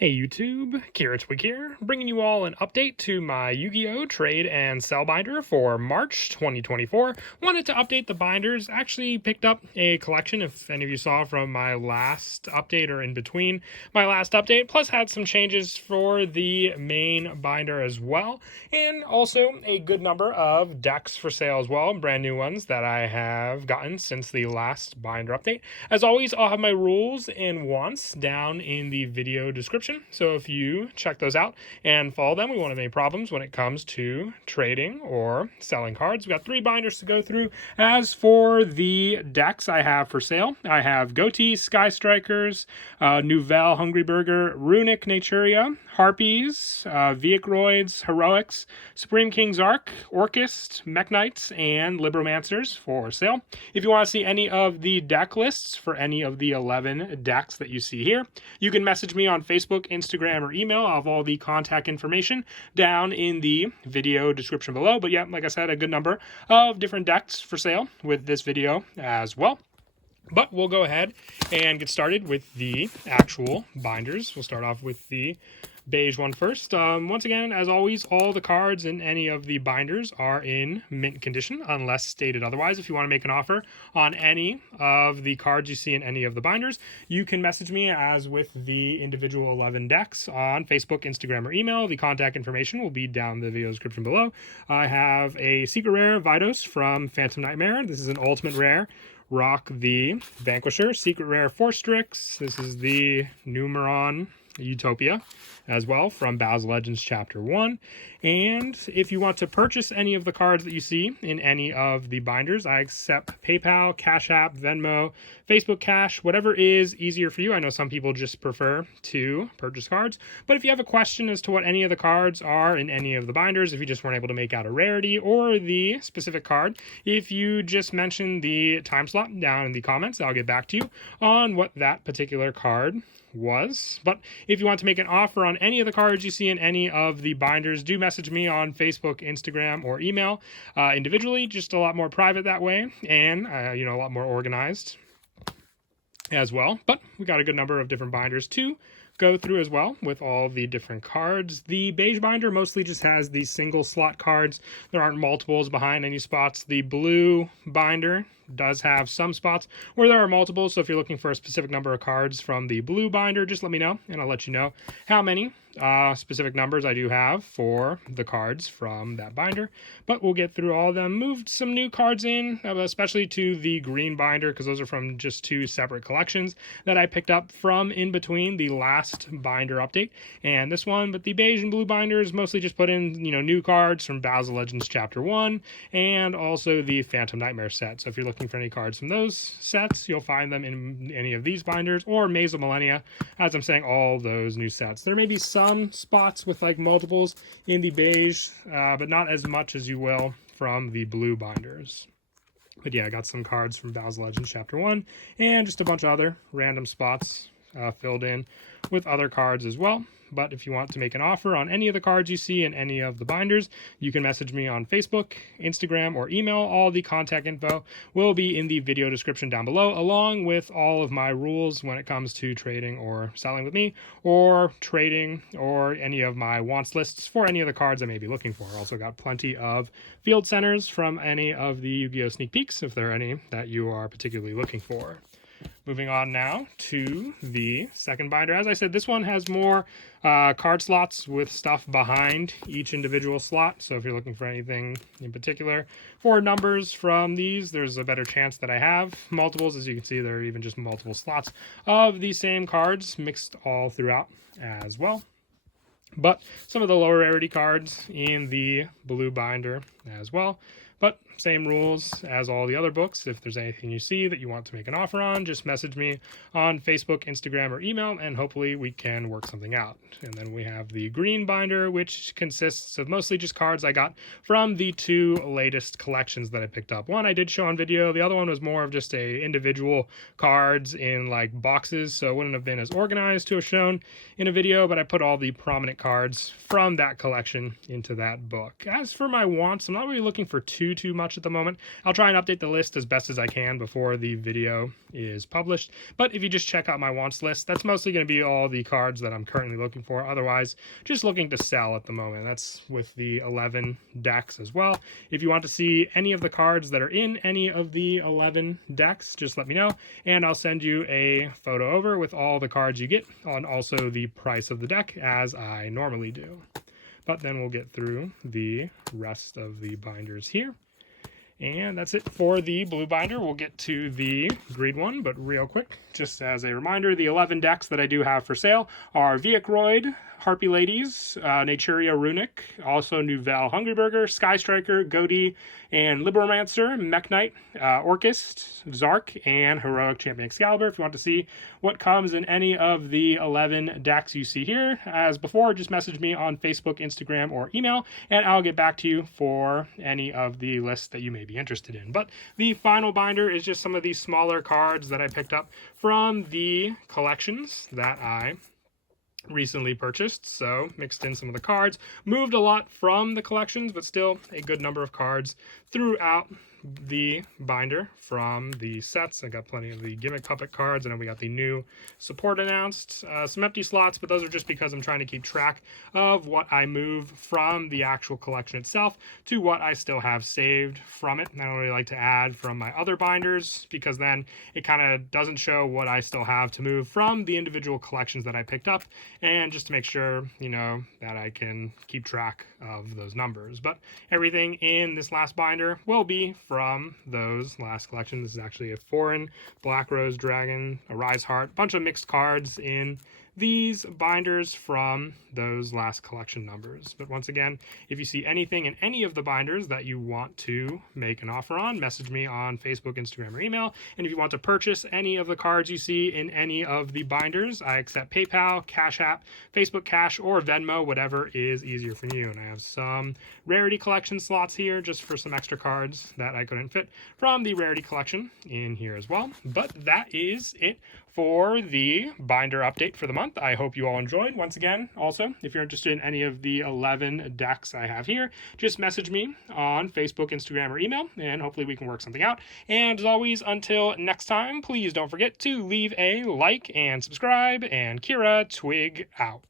Hey YouTube, Twig here, bringing you all an update to my Yu-Gi-Oh! Trade and Sell binder for March 2024. Wanted to update the binders, actually picked up a collection, if any of you saw from my last update or in between my last update, plus had some changes for the main binder as well, and also a good number of decks for sale as well, brand new ones that I have gotten since the last binder update. As always, I'll have my rules and wants down in the video description. So if you check those out and follow them, we won't have any problems when it comes to trading or selling cards. We've got 3 binders to go through. As for the decks I have for sale, I have Goatee, Sky Strikers, Nouvelle Hungry Burger, Runic Naturia, Harpies, Viacroids, Heroics, Supreme King's Arc, Orchist, Mech Knights, and Libromancers for sale. If you want to see any of the deck lists for any of the 11 decks that you see here, you can message me on Facebook, Instagram, or email. I'll have all the contact information down in the video description below. But yeah, like I said, a good number of different decks for sale with this video as well. But we'll go ahead and get started with the actual binders. We'll start off with the beige one first. Once again, as always, all the cards in any of the binders are in mint condition unless stated otherwise. If you want to make an offer on any of the cards you see in any of the binders, you can message me as with the individual 11 decks on Facebook, Instagram, or email. The contact information will be down in the video description below. I have a secret rare Vidos from Phantom Nightmare. This is an ultimate rare. Rock the Vanquisher. Secret rare Forstrix. This is the Numeron Utopia as well from Battles of Legends Chapter 1. And if you want to purchase any of the cards that you see in any of the binders, I accept PayPal, Cash App, Venmo, Facebook Cash, whatever is easier for you. I know some people just prefer to purchase cards, but if you have a question as to what any of the cards are in any of the binders, if you just weren't able to make out a rarity or the specific card, if you just mention the time slot down in the comments, I'll get back to you on what that particular card was. But if you want to make an offer on any of the cards you see in any of the binders, do message me on Facebook, Instagram, or email individually. Just a lot more private that way, and a lot more organized as well. But we got a good number of different binders to go through as well with all the different cards. The beige binder mostly just has the single slot cards. There aren't multiples behind any spots. The blue binder does have some spots where there are multiples, so if you're looking for a specific number of cards from the blue binder, just let me know and I'll let you know how many specific numbers I do have for the cards from that binder. But we'll get through all of them. Moved some new cards in, especially to the green binder, because those are from just 2 separate collections that I picked up from in between the last binder update and this one. But the beige and blue binders mostly just put in new cards from Battles of Legends Chapter 1 and also the Phantom Nightmare set. So if you're looking for any cards from those sets, you'll find them in any of these binders or Maze of Millennia, as I'm saying, all those new sets. There may be some spots with like multiples in the beige, but not as much as you will from the blue binders. But yeah, I got some cards from Battles of Legends Chapter 1 and just a bunch of other random spots filled in with other cards as well. But if you want to make an offer on any of the cards you see in any of the binders, you can message me on Facebook, Instagram, or email. All the contact info will be in the video description down below, along with all of my rules when it comes to trading or selling with me, or trading, or any of my wants lists for any of the cards I may be looking for. Also got plenty of field centers from any of the Yu-Gi-Oh! Sneak peeks, if there are any that you are particularly looking for. Moving on now to the second binder. As I said, this one has more card slots with stuff behind each individual slot. So if you're looking for anything in particular for numbers from these, there's a better chance that I have multiples. As you can see, there are even just multiple slots of the same cards mixed all throughout as well. But some of the lower rarity cards in the blue binder as well. But same rules as all the other books. If there's anything you see that you want to make an offer on, just message me on Facebook, Instagram, or email, and hopefully we can work something out. And then we have the green binder, which consists of mostly just cards I got from the 2 latest collections that I picked up. One I did show on video. The other one was more of just individual cards in like boxes, so it wouldn't have been as organized to have shown in a video, but I put all the prominent cards from that collection into that book. As for my wants, I'm not really looking for too much much at the moment. I'll try and update the list as best as I can before the video is published. But if you just check out my wants list, that's mostly going to be all the cards that I'm currently looking for. Otherwise, just looking to sell at the moment. That's with the 11 decks as well. If you want to see any of the cards that are in any of the 11 decks, just let me know, and I'll send you a photo over with all the cards you get and also the price of the deck, as I normally do. But then we'll get through the rest of the binders here. And that's it for the blue binder. We'll get to the green one, but real quick, just as a reminder, the 11 decks that I do have for sale are Viacroid, Harpy Ladies, Naturia Runic, also Nouvelle Hungry Burger, Sky Striker, Goatee, and Libromancer, Mech Knight, Orchist, Zark, and Heroic Champion Excalibur. If you want to see what comes in any of the 11 decks you see here, as before, just message me on Facebook, Instagram, or email, and I'll get back to you for any of the lists that you may be interested in. But the final binder is just some of these smaller cards that I picked up from the collections that I recently purchased. So mixed in some of the cards, moved a lot from the collections, but still a good number of cards throughout the binder from the sets. I got plenty of the gimmick puppet cards, and then we got the new support announced. Some empty slots, but those are just because I'm trying to keep track of what I move from the actual collection itself to what I still have saved from it. I don't really like to add from my other binders because then it kind of doesn't show what I still have to move from the individual collections that I picked up, and just to make sure, you know, that I can keep track of those numbers. But everything in this last binder will be from those last collections. This is actually a foreign Black Rose Dragon, a Rise Heart, a bunch of mixed cards in these binders from those last collection numbers. But once again, if you see anything in any of the binders that you want to make an offer on, message me on Facebook, Instagram, or email. And if you want to purchase any of the cards you see in any of the binders, I accept PayPal, Cash App, Facebook Cash, or Venmo, whatever is easier for you. And I have some rarity collection slots here just for some extra cards that I couldn't fit from the rarity collection in here as well. But that is it for the binder update for the month. I hope you all enjoyed. Once again, also, if you're interested in any of the 11 decks I have here, just message me on Facebook, Instagram, or email, and hopefully we can work something out. And as always, until next time, please don't forget to leave a like and subscribe, and Kira Twig out.